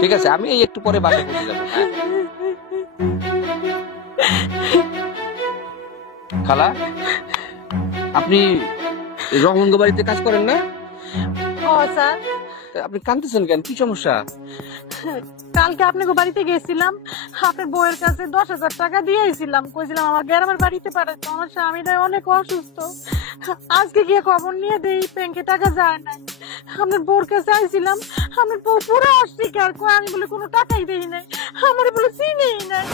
ঠিক আছে, আমি এই একটু পরে বাসায় পৌঁছে যাবো। হ্যাঁ খালা, আপনি রহমন গো বাড়িতে কাজ করেন না? ও স্যার। আপনি কাঁদতেছেন কেন, কি সমস্যা? কালকে আপনাকে বাড়িতে গেছিলাম, আপনার বউয়ের কাছে 10,000 টাকা দিয়েছিলাম, কইছিলাম আমার গ্রামের বাড়িতে পাঠাতো। আমার স্বামীটা অনেক অসুস্থ, আজকে গিয়ে খবর নিয়ে দেই ব্যাংকে টাকা যায় নাই। আপনার বউর কাছে আইছিলাম, আপনার বউ পুরো অস্বীকার করে, আমি বলে কোনো টাকাই দেই নাই, আমার বলে চিনেই নাই।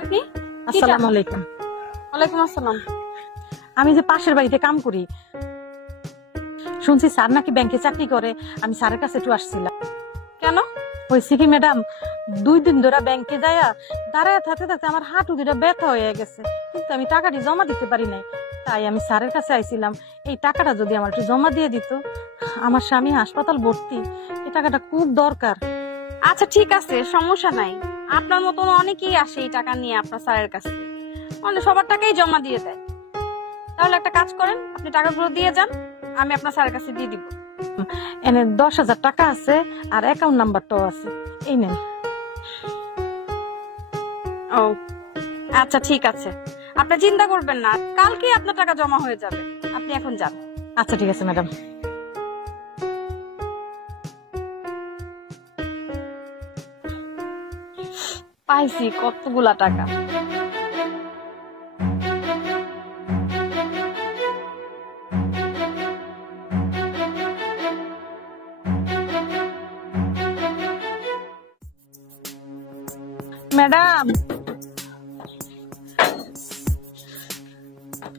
আপনি? আসসালামু আলাইকুম। ওয়ালাইকুম আসসালাম। আমি যে পাশের বাড়িতে কাম করি, শুনছি স্যার নাকি ব্যাংকে চাকরি করে, আমি স্যারের কাছে একটু আসছিলাম। কেন? হয়েছে কি ম্যাডাম, 2 দিন ধরে ব্যাংকে যাইয়া দাঁড়ায় থাকতে থাকতে আমার হাঁটু দুটা ব্যথা হয়ে গেছে, কিন্তু আমি টাকাটি জমা দিতে পারি নাই। তাই আমি স্যারের কাছে আইছিলাম, এই টাকাটা যদি আমার একটু জমা দিয়ে দিত। আমার স্বামী হাসপাতাল ভর্তি, এই টাকাটা খুব দরকার। আচ্ছা ঠিক আছে, সমস্যা নাই। আপনার মতন অনেকেই আসে এই টাকা নিয়ে আপনার স্যারের কাছে, মানে সবার টাকাই জমা দিয়ে দেয়। তাহলে একটা কাজ করেন, আপনি টাকাগুলো দিয়ে যান, আমি আপনার স্যারের কাছে দিয়ে দিব। এনে 10,000 টাকা আছে, আর অ্যাকাউন্ট নাম্বারটাও আছে, এই নেন। ও আচ্ছা ঠিক আছে, আপনি চিন্তা করবেন না, কালকেই আপনার টাকা জমা হয়ে যাবে। আপনি এখন যান। আচ্ছা ঠিক আছে ম্যাডাম। পাইছি কতগুলা টাকা। ম্যাডাম,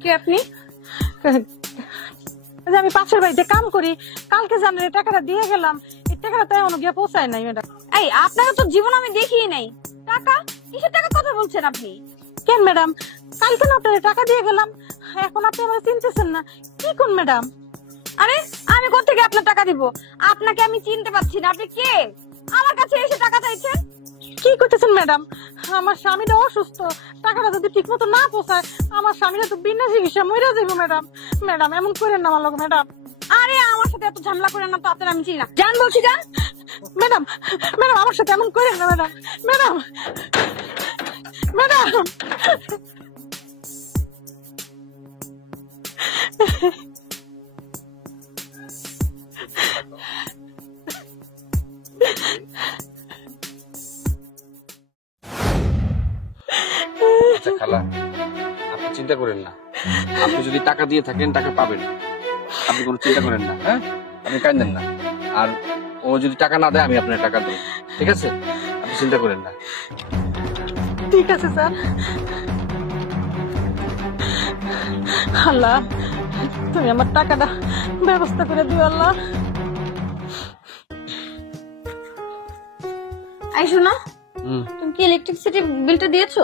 কি আপনি? আমি পাশের বাড়িতে কাম করি, কালকে জানেন টাকাটা দিয়ে গেলাম, এই টাকাটা তাই অন্য গিয়ে পৌঁছায় নাই ম্যাডাম। এই আপনাকে তো জীবন আমি দেখিই নাই। টাকা কিসের টাকার কথা বলছেন আপনি? কেন ম্যাডাম, কালকে না আপনার টাকা দিয়ে গেলাম, এখন আপনি আমার চিনতেছেন না, কি কোন ম্যাডাম? আরে আমি কোত্থেকে আপনার টাকা দিব? আপনাকে আমি চিনতে পারছি না। আপনি কে? আমার কাছে এসে টাকা চাইছেন? কি করতেছেন ম্যাডাম? আমার স্বামীটা অসুস্থ, টাকাটা যদি ঠিক মতো না পৌঁছায়, আমার স্বামীরা তো বিনা চিকিৎসা মরে যাবো ম্যাডাম। ম্যাডাম এমন করেন না আমার লোক ম্যাডাম। আরে আমার সাথে এত ঝামেলা করেন না তো, আপনার আমি চিনি না। জান বলছি, যান। ম্যাডাম, ম্যাডাম আমার সাথে এমন করেন না ম্যাডাম। ম্যাডাম, ম্যাডাম, আচ্ছা খালা, আপনি চিন্তা করেন না, আপনি যদি টাকা দিয়ে থাকেন টাকা পাবেন, আপনি কোনো চিন্তা করেন না। হ্যাঁ, আপনি কাঁদেন না। আর ও যদি টাকা না দেয় আমি আপনার টাকা দেবো, ঠিক আছে? আপনি চিন্তা করেন না। ঠিক আছে স্যার। আল্লাহ, তুমি আমার টাকাটা ব্যবস্থা করে দিও আল্লাহ। এই শোনো, তুমি কি ইলেকট্রিসিটি বিলটা দিয়েছো?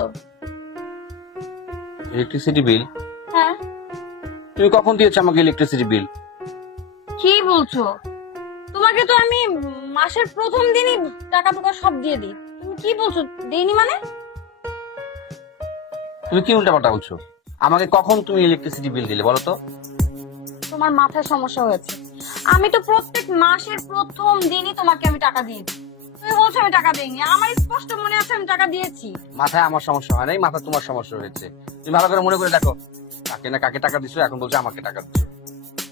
Electricity bill? হ্যাঁ। তুমি কখন দিয়েছো আমাকে ইলেকট্রিসিটি বিল? কি বলছো? তোমাকে তো আমি মাসের প্রথম দিনই টাকা পোকা সব দিয়ে দিই। তুমি কি বলছো দেইনি মানে? তুমি কি উল্টাপাল্টা বলছো? আমাকে কখন তুমি ইলেকট্রিসিটি বিল দিলে বলো তো? তোমার মাথায় সমস্যা হয়েছে। আমি তো প্রত্যেক মাসের প্রথম দিনই তোমাকে আমি টাকা দিয়ে দিই। তুমি বলছো আমি টাকা দেইনি, আমার স্পষ্ট মনে আছে আমি টাকা দিয়েছি। মাথায় আমার সমস্যা হয় নাই, মাথায় তোমার সমস্যা হয়েছে। তুমি ভালো করে মনে করে দেখো, কাকে না কাকে টাকা দিছো, এখন বলছো আমাকে টাকা দিচ্ছ।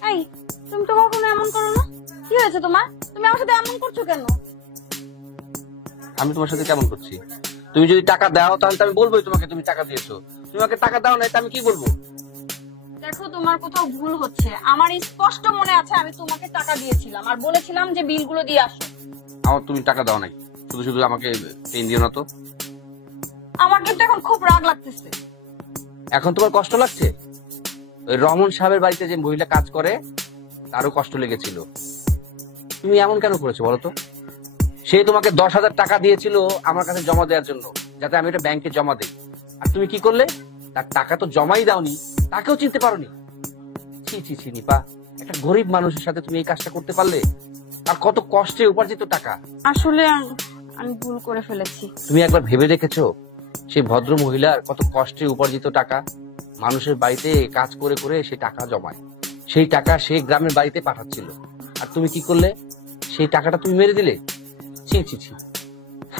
এই তুমি তো কখনো এমন করো না, কি হয়েছে তোমার? তুমি আমার সাথে এমন করছো কেন? আমি তোমার সাথে কেমন করছি? তুমি যদি টাকা দাও তাহলে আমি বলবোই তোমাকে তুমি টাকা দিয়েছো। তুমি আমাকে টাকা দাও নাই, আমি কি বলবো? দেখো তোমার কোথাও ভুল হচ্ছে। আমার স্পষ্ট মনে আছে আমি তোমাকে টাকা দিয়েছিলাম আর বলেছিলাম যে বিলগুলো দিয়ে আসো। আমার তুমি টাকা দাও নাই, শুধু শুধু আমাকে পেন দিও না তো। আমার কিন্তু এখন খুব রাগ লাগতেছে। এখন তোমার কষ্ট লাগছে? ওই রহমান সাহেবের বাড়িতে যে মহিলা কাজ করে তারও কষ্ট লেগেছিল। তুমি এমন কেন করেছো বলো তো? সে তোমাকে 10,000 টাকা দিয়েছিল আমার কাছে জমা দেওয়ার জন্য, যাতে আমি এটা ব্যাংকে জমা দিই। আর তুমি কি করলে? তার টাকা তো জমাই দাওনি, তাকেও চিনতে পারোনি। ছি ছি ছি নিপা, একটা গরিব মানুষের সাথে তুমি এই কাজটা করতে পারলে? আর কত কষ্টে উপার্জিত টাকা। আসলে আমি ভুল করে ফেলেছি। তুমি একবার ভেবে দেখেছো সেই ভদ্র মহিলার কত কষ্টে উপার্জিত টাকা মানুষের বাড়িতে কাজ করে করে সে টাকা জমায়, সেই টাকা সে গ্রামের বাড়িতে পাঠাচ্ছিল, আর তুমি কি করলে? সেই টাকাটা তুমি মেরে দিলে। ছি ছি ছি,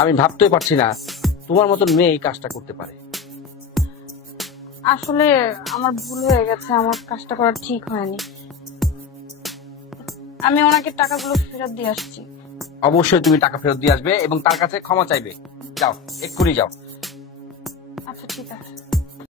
আমি ভাবতেই পারছি না তোমার মতন মেয়ে এই কাজটা করতে পারে। আসলে আমার ভুল হয়ে গেছে, আমার কাজটা করা ঠিক হয়নি। আমি ওনাকে টাকাগুলো ফেরত দিয়ে আসছি। অবশ্যই তুমি টাকা ফেরত দিয়ে আসবে এবং তার কাছে ক্ষমা চাইবে। যাও, এক্ষুনি যাও। আচ্ছা ঠিক আছে।